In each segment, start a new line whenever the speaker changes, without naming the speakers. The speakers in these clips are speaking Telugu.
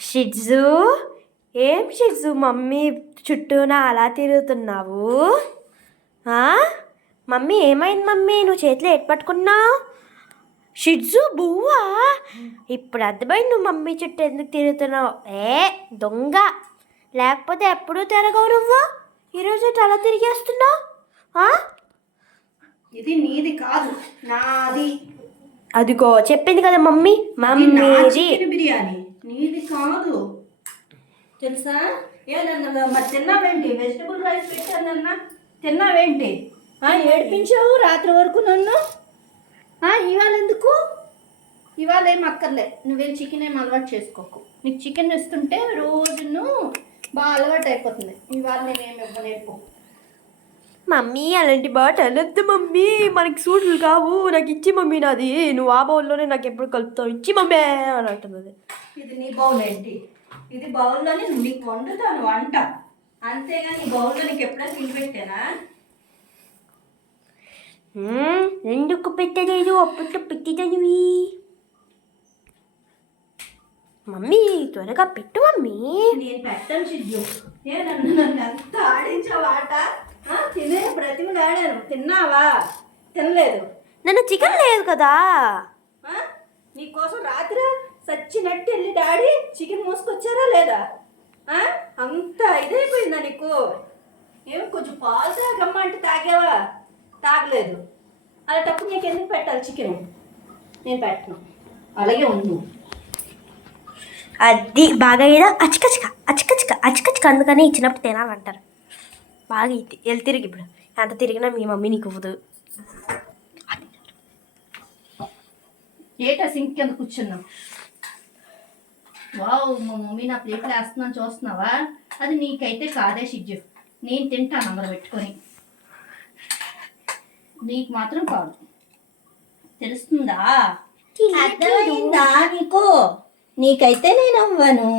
షిడ్జు ఏం షిడ్జు మమ్మీ చుట్టూన అలా తిరుగుతున్నావు? మమ్మీ ఏమైంది మమ్మీ? నువ్వు చేతిలో ఎట్ పట్టుకున్నావు? షిడ్జు బువ్వా? ఇప్పుడు అర్థమైంది నువ్వు మమ్మీ చుట్టూ ఎందుకు తిరుగుతున్నావు? ఏ దొంగ. లేకపోతే ఎప్పుడూ తిరగవు నువ్వు? ఈరోజు తల తిరిగేస్తున్నావు?
ఇది నీది కాదు నాది.
అదిగో చెప్పింది కదా మమ్మీ. మమ్మీది.
చికెన్ బిర్యానీ. నీది కాదు. తెలుసా? ఏదన్నా మరి తిన్నావేంటి? Vegetable rice పెట్టానన్నా తిన్నావేంటి? ఏడిపించావు రాత్రి వరకు నన్ను? ఇవాళ ఎందుకు? ఇవాళ ఏం అక్కర్లే. నువ్వేం చికెన్ ఏం అలవాటు చేసుకోకు. నీకు చికెన్ ఇస్తుంటే రోజును బాగా అలవాటు అయిపోతుంది. ఇవాళ నేనేమి ఇవ్వలేపు
మమ్మీ అలాంటి మాట అనొద్దు మమ్మీ. మనకి సూట్లు కావు. నాకు ఇచ్చి మమ్మీ నాది. నువ్వు ఆ బౌల్లోనే నాకు ఎప్పుడు కలుపుతావు? ఇచ్చి మమ్మీ అని అంటుంది.
ఇది నీ బౌల్ ఏంటి? ఇది బౌల్లోనే నీకు వండుతాను వంట. అంతేగాని బౌల్లో నీకు ఎప్పుడైనా తిని పెట్టానా?
ఎందుకు పెట్టలేదు? అప్పట్లో పెట్టేదానివి. మమ్మీ త్వరగా పెట్టు మమ్మీ.
నేను పెట్టను సిద్ధు. ఏ నన్ను నన్ను ఎంత ఆడించావాట తినే ప్రతిమలు ఆడాను. తిన్నావా? తినలేదు.
నన్ను చికెన్ లేదు కదా?
నీకోసం రాత్రి సచ్చినట్టు వెళ్ళి డాడీ చికెన్ మోసుకొచ్చారా లేదా? అంత ఇదైపోయిందా నీకు? ఏం కొంచెం పాలు తాగమ్మా అంటే తాగావా? తాగలేదు. అలాంటప్పుడు నీకు ఎందుకు పెట్టాలి చికెన్? నేను పెట్టను. అలాగే ఉండు.
అది బాగా ఏదో అచకచక అచకచక అచకచక అందుకని ఇచ్చినప్పుడు తినాలంటారు. బాగా ఇది వెళ్ళి తిరిగి ఇప్పుడు. ఎంత తిరిగినా మీ మమ్మీ నీకు ఇవ్వదు.
ఏటా సింక్ కింద కూర్చున్నావు? వావ్ మా మమ్మీ నా ప్లేట్లో వేస్తున్నాను చూస్తున్నావా? అది నీకైతే కాదే షిజ్జు. నేను తింటాను అందరు పెట్టుకొని. నీకు మాత్రం కాదు. తెలుస్తుందా? అర్థమైందా నీకు? నీకైతే నేను అవ్వను.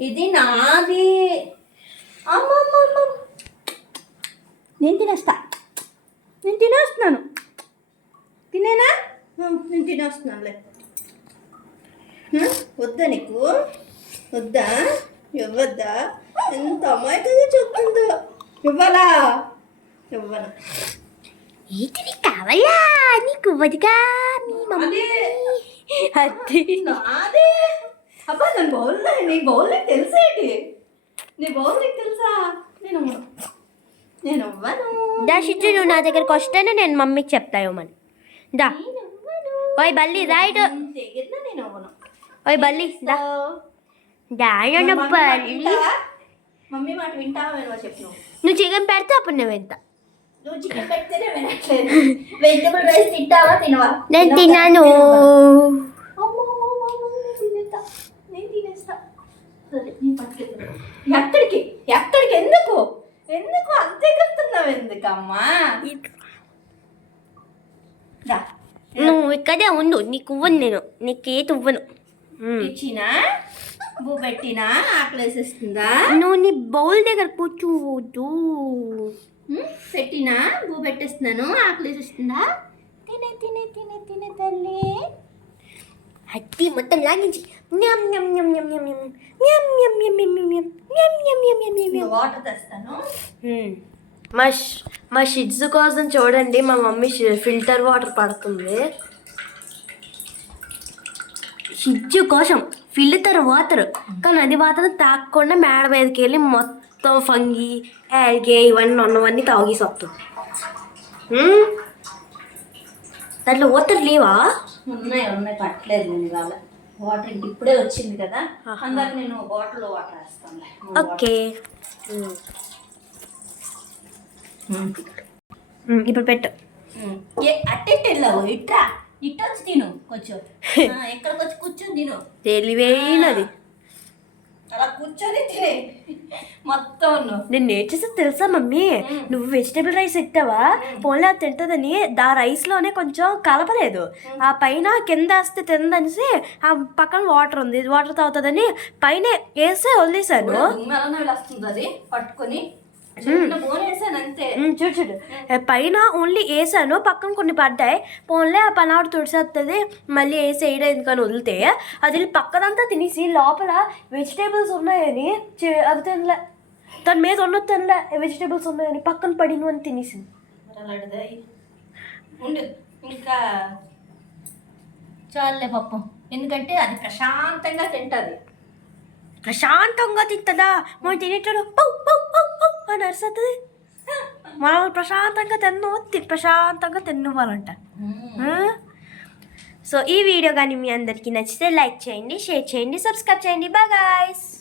ఇది నాది. అమ్మమ్మమ్మ. నేను తినేస్తా. నేను తినేస్తున్నాను. తినేనా? నేను తినేస్తున్నానులే. వద్దా నీకు? వద్దా? ఇవ్వద్దా? ఎంత అమాయకంగా చెప్తుందో. ఇవ్వాలా? ఇవ్వను?
ఏంటి నీకు కావాలా? నీకు ఇవ్వదుగా మీ మమ్మీ?
అదే. నాదే. అబ్బా నా బౌల్ నీ బౌల్ నీకు తెలుసేటి నీ బౌల్ నీకు తెలుసా? నేను. నేను ఇవ్వను.
నువ్వు నా దగ్గరికి వస్తేనే నేను మమ్మీకి చెప్తావు మరి దా. ఓయ్ బల్లి రైట్
నేను తెగిరినా నేను ఇవ్వను.
ఓయ్ బల్లి దా.
మమ్మీ మాట
బల్లి?
మమ్మీ మాట వింటావా వినవా చెప్పు నువ్వు.
చికెన్ పెడితే అప్పుడు నువ్వు ఎంత
నువ్వు చికెన్ పెడితేనే వినట్లేదు. వెజిటబుల్ రైస్ తింటావా తినవా?
నేను? తిన్నాను
నేను తినేస్తా. ఎక్కడికి ఎక్కడికి ఎందుకు? ఎందుకు అంతే కలుతున్నావు ఎందుకమ్మా.
నువ్వు ఇక్కడే ఉండు నీకు ఇవ్వను నేను. నీకు ఏది ఇవ్వను.
ఇచ్చినా బూ పెట్టినా ఆకలేసేస్తుందా
నువ్వు నీ బౌల్ దగ్గర కూర్చోవద్దు
పెట్టినా బూ పెట్టేస్తున్నాను ఆకలేసేస్తుందా తినే తినే తినే తినే తల్లి
అట్టి మొత్తం లాగించి
వాటర్ తెస్తాను
మా మా షిడ్స్ కోసం చూడండి మా మమ్మీ ఫిల్టర్ వాటర్ పడుతుంది షిడ్జు కోసం ఫిల్టర్ వాటర్ కానీ అది మాత్రం తాగకుండా మేడ మీదకి వెళ్ళి మొత్తం ఫంగి యాల్గే ఇవన్నీ ఉన్నవన్నీ తాగేసి వస్తుంది. దాంట్లో వాటర్ లేవా?
ఉన్నాయి ఉన్నాయి పట్టలేదు నేను ఇవాళ. వాటర్ ఇప్పుడే వచ్చింది కదా. అందాక నేను బాటిల్ వాటర్ వేస్తాను.
ఓకే. ఇప్పుడు పెట్టు.
ఏ అట్టెట్ వెళ్ళావు? ఇట్రా? ఇటు వచ్చి తిను కొంచెం ఎక్కడికి వచ్చి కూర్చొని తిను.
తెలివైనది.
అలా కూర్చొని తినే మొత్తం.
నేను నేర్చేసి తెలుసా మమ్మీ?
మ్మ్.
నువ్వు వెజిటేబుల్ రైస్ ఎక్కావా? పోన్లే అది తింటుందని దా రైస్లోనే కొంచెం కలపలేదు. ఆ పైన కింద వేస్తే తిందనేసి ఆ పక్కన వాటర్ ఉంది. వాటర్ తాగుతుందని పైన వేస్తే
అది? పట్టుకొని
ఉమ్, చూడు. చూడు పైన ఓన్లీ వేసాను పక్కన కొన్ని పడ్డాయి. పోన్లే ఆ పనాడు తుడిసేస్తుంది మళ్ళీ వేసి వేయడం ఎందుకని వదిలితే అది పక్కదంతా తినేసి లోపల వెజిటేబుల్స్ ఉన్నాయని అవి తినలే. దాని మీద ఉన్నది తినలే వెజిటేబుల్స్ ఉన్నాయని పక్కన పడిన అని తినేసింది.
ఇంకా చాలులే పప్పు ఎందుకంటే అది ప్రశాంతంగా తింటది.
ప్రశాంతంగా తింటుందా? మనం తినేటప్పుడు పౌ పౌ పౌ అని అరుస్తుంది మనం ప్రశాంతంగా తిన్ను ప్రశాంతంగా తిన్నవాలంట సో ఈ వీడియో కానీ మీ అందరికీ నచ్చితే లైక్ చేయండి షేర్ చేయండి సబ్స్క్రైబ్ చేయండి. Bye guys.